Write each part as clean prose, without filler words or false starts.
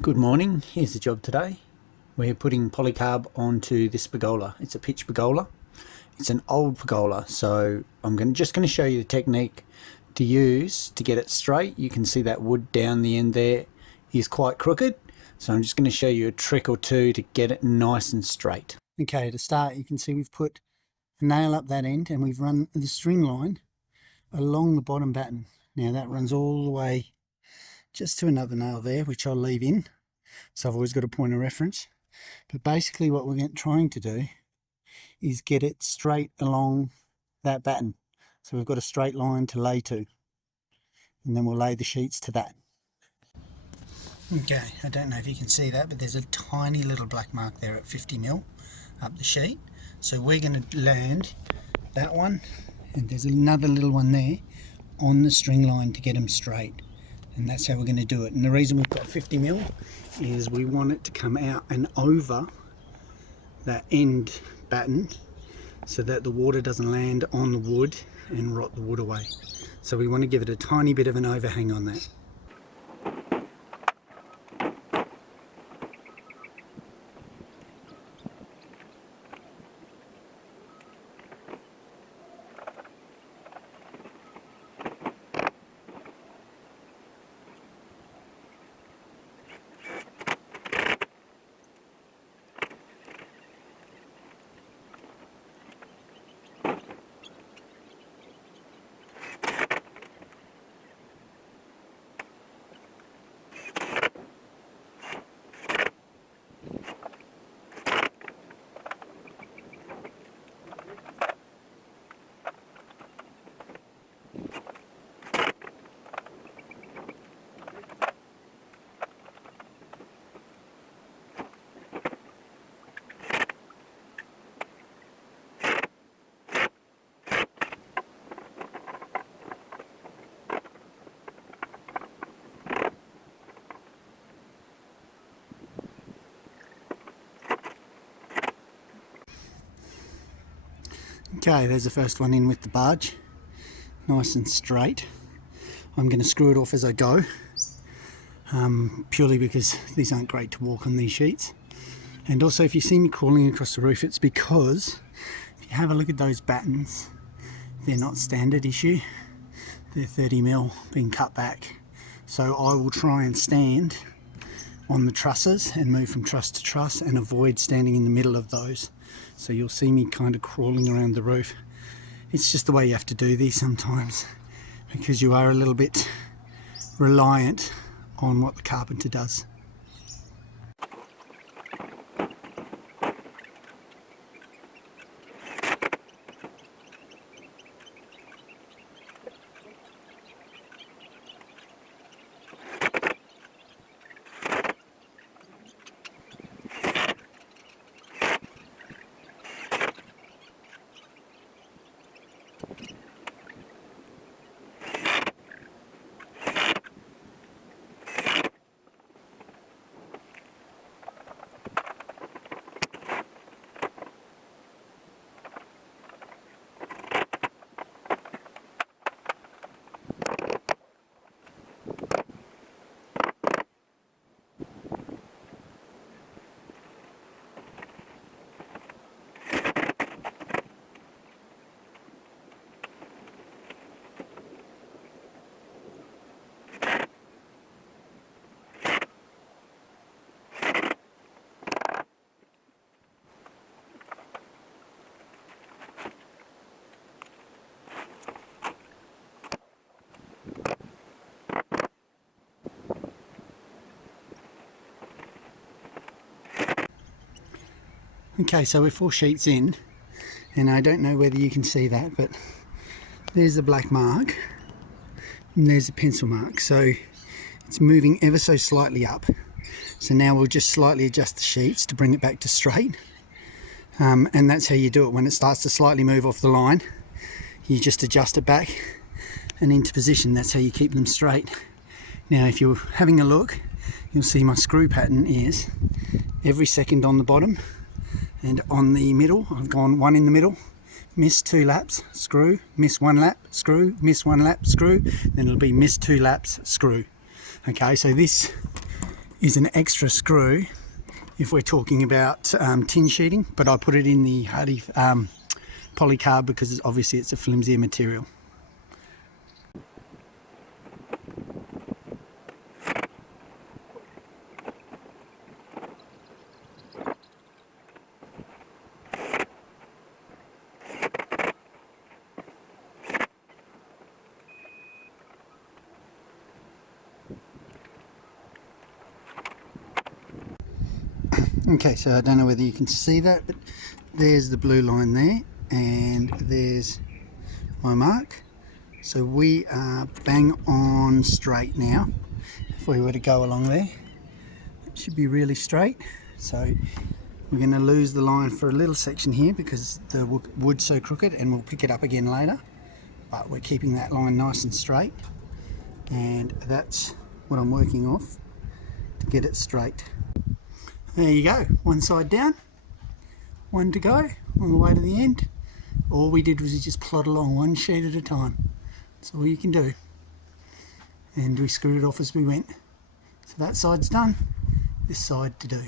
Good morning, here's the job today. We're putting polycarb onto this pergola. It's a pitch pergola. It's an old pergola, so I'm just going to show you the technique to use to get it straight. You can see that wood down the end there is quite crooked, so I'm just going to show you a trick or two to get it nice and straight. Okay, to start you can see we've put a nail up that end and we've run the string line along the bottom batten. Now that runs all the way just to another nail there, which I'll leave in. So I've always got a point of reference. But basically what we're trying to do is get it straight along that batten. So we've got a straight line to lay to. And then we'll lay the sheets to that. Okay, I don't know if you can see that, but there's a tiny little black mark there at 50mm up the sheet. So we're going to land that one, and there's another little one there on the string line to get them straight. And that's how we're going to do it. And the reason we've got 50mm is we want it to come out and over that end batten so that the water doesn't land on the wood and rot the wood away. So we want to give it a tiny bit of an overhang on that. Okay, there's the first one in with the barge, nice and straight. I'm going to screw it off as I go, purely because these aren't great to walk on these sheets. And also if you see me crawling across the roof, it's because if you have a look at those battens, they're not standard issue, they're 30mm being cut back. So I will try and stand on the trusses and move from truss to truss and avoid standing in the middle of those. So you'll see me kind of crawling around the roof. It's just the way you have to do these sometimes, because you are a little bit reliant on what the carpenter does. Okay, so we're 4 sheets in, and I don't know whether you can see that, but there's the black mark and there's a pencil mark, so it's moving ever so slightly up. So now we'll just slightly adjust the sheets to bring it back to straight, and that's how you do it. When it starts to slightly move off the line, you just adjust it back and into position. That's how you keep them straight. Now if you're having a look, you'll see my screw pattern is every second on the bottom, and on the middle I've gone 1 in the middle, miss 2 laps, screw, miss 1 lap, screw, miss 1 lap, screw, then it'll be miss 2 laps, screw. Okay, so this is an extra screw if we're talking about tin sheeting, but I put it in the hardy polycarb because obviously it's a flimsier material. Okay, so I don't know whether you can see that, but there's the blue line there, and there's my mark. So we are bang on straight now. If we were to go along there, it should be really straight. So we're going to lose the line for a little section here because the wood's so crooked, and we'll pick it up again later. But we're keeping that line nice and straight, and that's what I'm working off to get it straight. There you go, one side down, one to go on the way to the end. All we did was just plod along one sheet at a time. That's all you can do. And we screwed it off as we went. So that side's done, this side to do.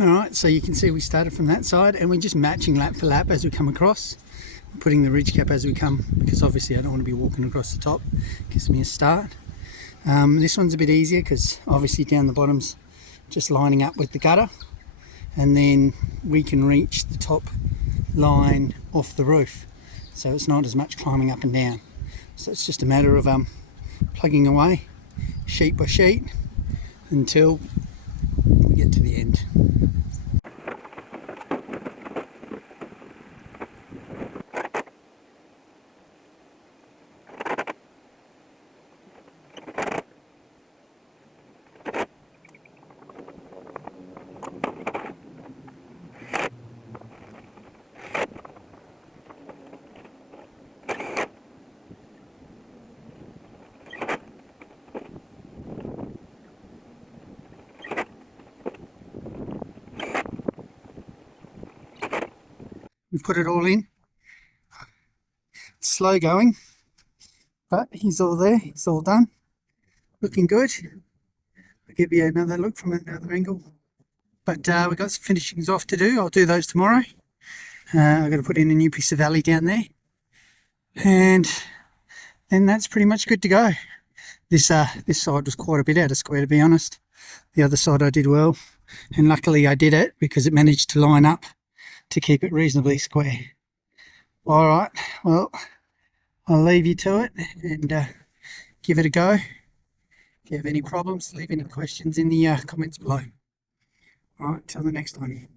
Alright, so you can see we started from that side and we're just matching lap for lap as we come across, putting the ridge cap as we come, because obviously I don't want to be walking across the top. Gives me a start. This one's a bit easier because obviously down the bottom's just lining up with the gutter, and then we can reach the top line off the roof, so it's not as much climbing up and down. So it's just a matter of plugging away sheet by sheet until we get to the end. We've put it all in. It's slow going, but he's all there, it's all done. Looking good. I'll give you another look from another angle. But we've got some finishings off to do. I'll do those tomorrow. I've got to put in a new piece of alley down there. And then that's pretty much good to go. This side was quite a bit out of square, to be honest. The other side I did well. And luckily I did it because it managed to line up to keep it reasonably square. All right, well, I'll leave you to it and give it a go. If you have any problems, leave any questions in the comments below. All right, till the next time.